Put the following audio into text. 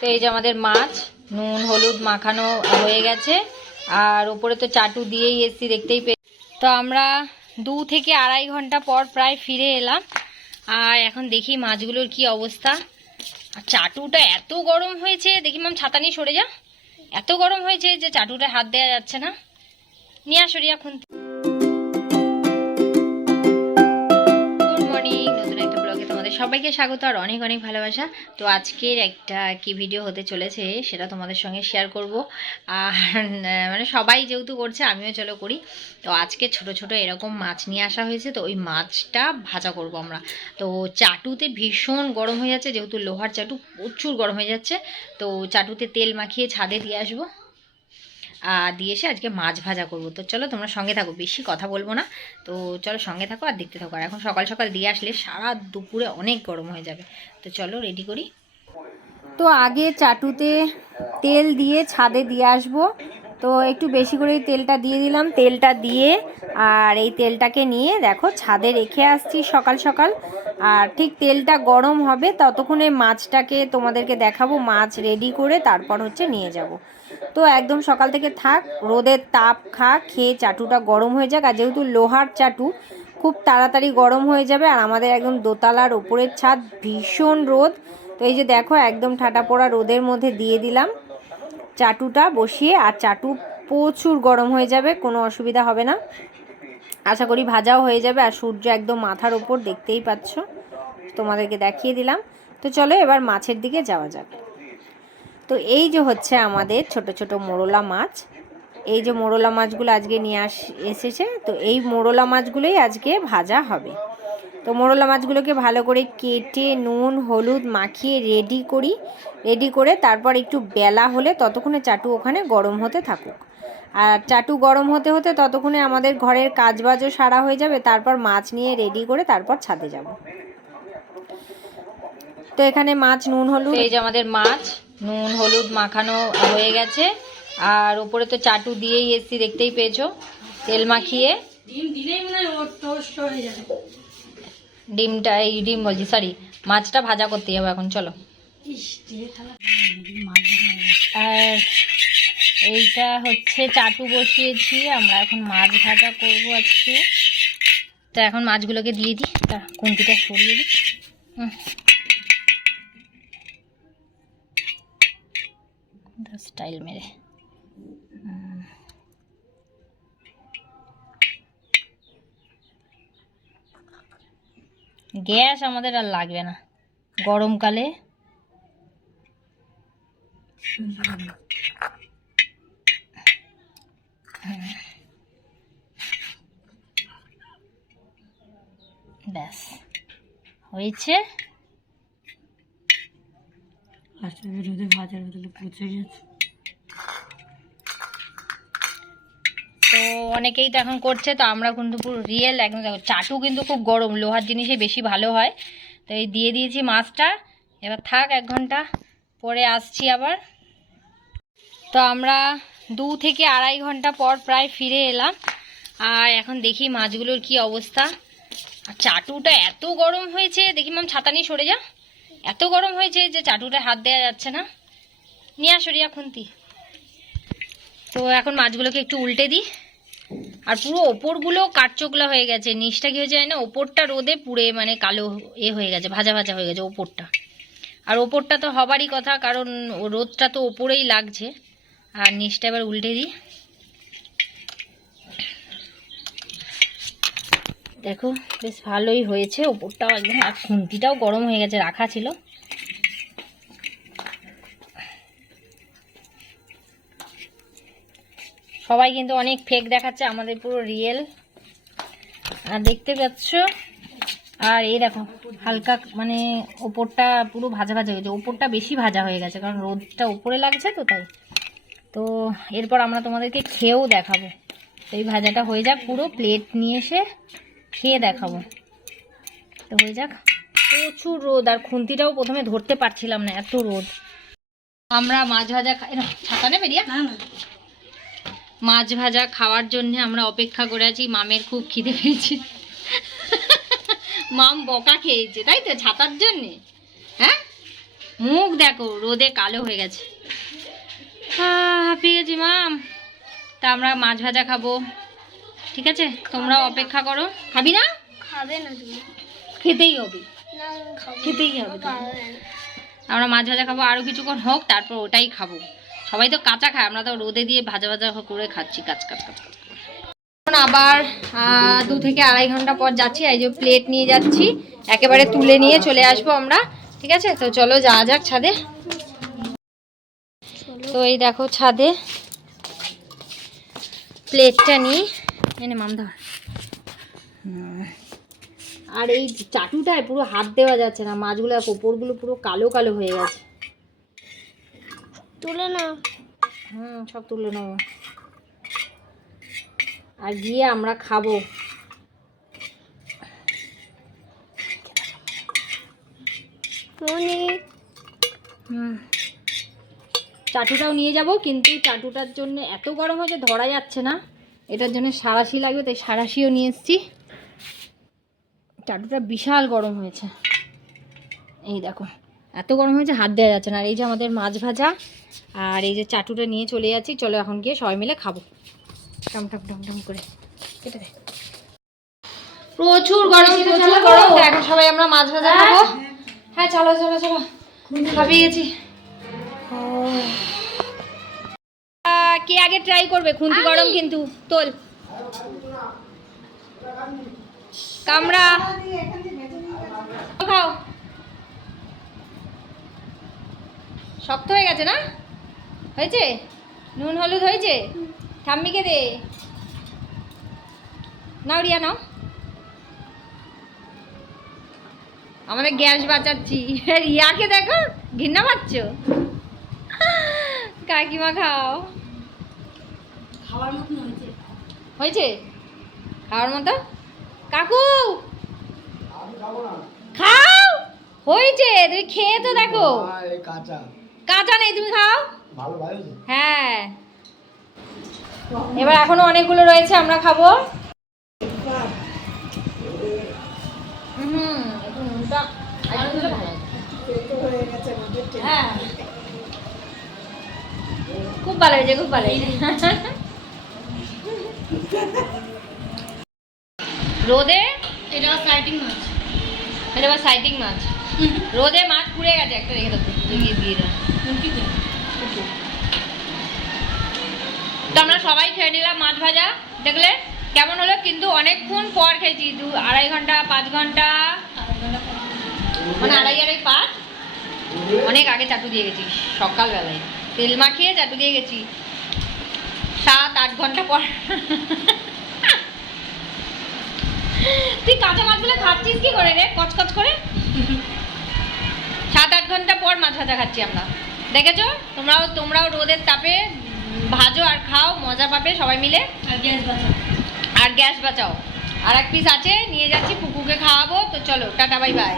তো এই যে আমাদের মাছ, নুন, হলুদ মাখানো হয়ে গেছে। আর উপরে তো চাটু দিয়েই এসছি, দেখতেই পে তো আমরা দু থেকে আড়াই ঘণ্টা পর প্রায় ফিরে এলাম। আর এখন দেখি মাছগুলোর কি অবস্থা। আর চাটুটা এত গরম হয়েছে, দেখি মাম ছাতা নিয়ে সরে যা। এত গরম হয়েছে যে চাটুটা হাত দেওয়া যাচ্ছে না। নিয়ে আসো রিয়া খুন সবাইকে স্বাগত আর অনেক অনেক ভালোবাসা। তো আজকের একটা কি ভিডিও হতে চলেছে সেটা তোমাদের সঙ্গে শেয়ার করব। আর মানে সবাই যেহেতু করছে, আমিও চলো করি। তো আজকে ছোট ছোট এরকম মাছ নিয়ে আসা হয়েছে, তো ওই মাছটা ভাজা করব আমরা। তো চাটুতে ভীষণ গরম হয়ে যাচ্ছে, যেহেতু লোহার চাটু প্রচুর গরম হয়ে যাচ্ছে। তো চাটুতে তেল মাখিয়ে ছাদে দিয়ে আসব। দিয়ে এসে আজকে মাছ ভাজা করব। তো চলো তোমরা সঙ্গে থাকো, বেশি কথা বলব না। তো চলো সঙ্গে থাকো আর দেখতে থাকো। আর এখন সকাল সকাল দিয়ে আসলে সারা দুপুরে অনেক গরম হয়ে যাবে। তো চলো রেডি করি। তো আগে চাটুতে তেল দিয়ে ছাদে দিয়ে আসব। তো একটু বেশি করে তেলটা দিয়ে দিলাম। তেলটা দিয়ে আর এই তেলটাকে নিয়ে দেখো ছাদে রেখে আসছি সকাল সকাল। আর ঠিক তেলটা গরম হবে, ততক্ষণে মাছটাকে তোমাদেরকে দেখাবো। মাছ রেডি করে তারপর হচ্ছে নিয়ে যাব। তো একদম সকাল থেকে থাক, রোদের তাপ খা, খেয়ে চাটুটা গরম হয়ে যাক। আর যেহেতু লোহার চাটু, খুব তাড়াতাড়ি গরম হয়ে যাবে। আর আমাদের একদম দোতলার ওপরের ছাদ, ভীষণ রোদ। তো এই যে দেখো, একদম ঠাটা পড়া রোদের মধ্যে দিয়ে দিলাম চাটুটা বসিয়ে। আর চাটু প্রচুর গরম হয়ে যাবে, কোনো অসুবিধা হবে না। আশা করি ভাজাও হয়ে যাবে। আর সূর্য একদম মাথার ওপর, দেখতেই পাচ্ছ। তোমাদেরকে দেখিয়ে দিলাম। তো চলো এবার মাছের দিকে যাওয়া যাক। তো এই যে হচ্ছে আমাদের ছোট ছোট মোরলা মাছ, এই যে মোরলা মাছগুলো আজকে নিয়ে আস, এসেছে, তো এই মোরলা মাছগুলোই আজকে ভাজা হবে। তো মোরলা মাছগুলোকে ভালো করে কেটে নুন, হলুদ মাখিয়ে রেডি করি রেডি করে তারপর একটু বেলা হলে ততক্ষণে চাটু ওখানে গরম হতে থাকুক। আর চাটু গরম হতে হতে ততক্ষণে আমাদের ঘরের কাজবাজও সারা হয়ে যাবে, তারপর মাছ নিয়ে রেডি করে তারপর ছাদে যাব। তো এখানে মাছ, নুন, হলুদ এই যে আমাদের মাছ নুন হলুদ মাখানো হয়ে গেছে। আর উপরে তো চাটু দিয়েই এসছি দেখতেই পেয়েছ। তেল মাখিয়ে। যাবে। ডিমটা এই ডিম বলছি সরি মাছটা ভাজা করতে হবে এখন চলো। আর এইটা হচ্ছে চাটু বসিয়েছি আমরা এখন মাছ ভাজা করব আজকে। তো এখন মাছগুলোকে দিয়ে দিই তা খুন্তিটা সরিয়ে দিই। হুম। স্টাইল মেরে। গ্যাস আমাদের আর লাগবে না। গরমকালে ব্যাস। হয়েছে। আস্তে রোদে ভাজার বদলে পচে গেছে। অনেকেই তো এখন করছে, তো আমরা কিন্তু পুরো রিয়েল একদম দেখো, চাটু কিন্তু খুব গরম, লোহার জিনিসে বেশি ভালো হয়। তো এই দিয়ে দিয়েছি মাছটা, এবার থাক এক ঘণ্টা, পরে আসছি আবার। তো আমরা দু থেকে আড়াই ঘণ্টা পর প্রায় ফিরে এলাম, আর এখন দেখি মাছগুলোর কি অবস্থা। আর চাটুটা এত গরম হয়েছে, দেখি মাম ছাতা নিয়ে সরে যা। এত গরম হয়েছে যে চাটুটা হাত দেওয়া যাচ্ছে না। নিয়ে আসো রিয়া খুন্তি। তো এখন মাছগুলোকে একটু উল্টে দিই। আর পুরো ওপরগুলো কাঠচোকলা হয়ে গেছে। নিচটা কি হয়ে যায় না ওপরটা রোদে পুড়ে মানে কালো এ হয়ে গেছে, ভাজা ভাজা হয়ে গেছে ওপরটা। আর ওপরটা তো হবারই কথা, কারণ রোদটা তো ওপরেই লাগছে। আর নিচটা এবার উল্টে দিই। দেখো, বেশ ভালোই হয়েছে। ওপরটাও একদম, আর খুন্তিটাও গরম হয়ে গেছে, রাখা ছিল। সবাই কিন্তু অনেক ফেক দেখাচ্ছে, আমাদের পুরো রিয়েল আর দেখতে পাচ্ছ? আর এই দেখো, হালকা মানে ওপরটা পুরো ভাজা ভাজা হয়েছে। ওপরটা বেশি ভাজা হয়ে গেছে, কারণ রোদটা উপরে লাগছে তো তাই। তো এরপর আমরা তোমাদেরকে খেয়েও দেখাবো। এই ভাজাটা হয়ে যাক পুরো প্লেট নিয়ে এসে খেয়ে দেখাবো। তো হয়ে যাক। প্রচুর রোদ, আর খুন্তিটাও প্রথমে ধরতে পারছিলাম না, এত রোদ। আমরা মাছ ভাজা খাই ছাতা নেবে রিয়া মাছ ভাজা খাওয়ার জন্য আমরা অপেক্ষা করে আছি। মামের খুব খিদে পেয়েছে। মাম বকা খেয়েছে তাই তো? ছাতার জন্যে? হ্যাঁ? মুখ দেখো রোদে কালো হয়ে গেছে। হাঁপিয়ে গেছি মাম। তা আমরা মাছ ভাজা খাব। ঠিক আছে? তোমরাও অপেক্ষা করো। খাবি না? খাবে না তুমি। খেতেই হবে। খেতেই হবে আমরা মাছ ভাজা খাব। আরও কিছুক্ষণ হোক তারপর ওটাই খাব। সবাই তো কাঁচা খায়, আমরা তো রোদে দিয়ে ভাজা ভাজা করে খাচ্ছি, কাচ কাচ কাচ কাচ। এখন আবার দু থেকে আড়াই ঘণ্টা পর যাচ্ছি, এই যে প্লেট নিয়ে যাচ্ছি, একেবারে তুলে নিয়ে চলে আসব আমরা, ঠিক আছে? তো চলো যাওয়া যাক ছাদে। তো এই দেখো ছাদে প্লেটটা নিই এনে মাম ধর আর এই চাটুটায় পুরো হাত দেওয়া যাচ্ছে না, মাছগুলো কোপরগুলো পুরো কালো কালো হয়ে গেছে। তুলে না হুম সব তুলে নেব। আর গিয়ে আমরা খাব। মনি। হুম। চাটুটাও নিয়ে যাব কিন্তু চাটুটার জন্য এত গরম হয়েছে ধরা যাচ্ছে না। এটার জন্য সারাশি লাগবে তাই সারাশিও নিয়ে এসেছি। চাটুটা বিশাল গরম হয়েছে। এই দেখো। এত গরম হয়েছে হাত দেওয়া যাচ্ছে না। আর এই যে আমাদের মাছ ভাজা আর এই যে চাটুটা নিয়ে চলে যাচ্ছি চলো এখন গিয়ে সবাই মিলে খাব। টম টম টম টম করে কেটে দে প্রচুর গরম প্রচুর গরম। এখন সবাই আমরা মাছ ভাজা খাব। হ্যাঁ চলো চলো চলো। খাবিয়ে গেছি। কে আগে ট্রাই করবে? খুন্তি গরম কিন্তু তোল। কামড়া। খাও। শক্ত হয়ে গেছে না? হয়েছে? নুন হলুদ হয়েছে? ঠাম্মিকে দে। নাও রিয়া নাও। আমাদের গ্যাস বাঁচাচ্ছি। রিয়াকে দেখো ঘৃণা পাচ্ছ? কাকিমা খাও। খাওয়ার মতন হয়েছে। হয়েছে? খাওয়ার মতো? কাকু! খাও! হয়েছে তুমি খেয়ে তো দেখো। কাঁচা। কাঁচা নেই তুমি খাও। ভালো ভালো হ্যাঁ। এবার এখনও অনেকগুলো রয়েছে আমরা খাব। হুম। হ্যাঁ। খুব ভালো হয়েছে খুব ভালো হয়েছে। রোদে এটা সাইটিং মাছ। এটা আবার সাইটিং মাছ। রোদে মাছ পুড়ে গেছে একটা রেখে দেবো দিয়ে দিয়ে তো আমরা সবাই খেয়ে নিলাম মাছ ভাজা। দেখলে কেমন হলো? কিন্তু অনেকক্ষণ পর খেয়েছি। দু, আড়াই ঘণ্টা, পাঁচ ঘণ্টা। মানে আড়াই আড়াই, পাঁচ? অনেক আগে চাটু দিয়ে গেছি, সকালবেলায়। তেল মাখিয়ে চাটু দিয়ে গেছি। সাত, আট ঘণ্টা পর। তুই কাঁচা মাছগুলো খাচ্ছিস কি করে রে? কচকচ করে? সাত, আট ঘণ্টা পর মাছ ভাজা খাচ্ছি আমরা। দেখেছ? তোমরাও তোমরাও রোদের তাপে ভাজো আর খাও মজা পাবে সবাই মিলে। আর গ্যাস বাঁচা আর গ্যাস বাঁচাও। আর এক পিস আছে নিয়ে যাচ্ছি পুকুকে খাওয়াবো। তো চলো টাটা বাই বাই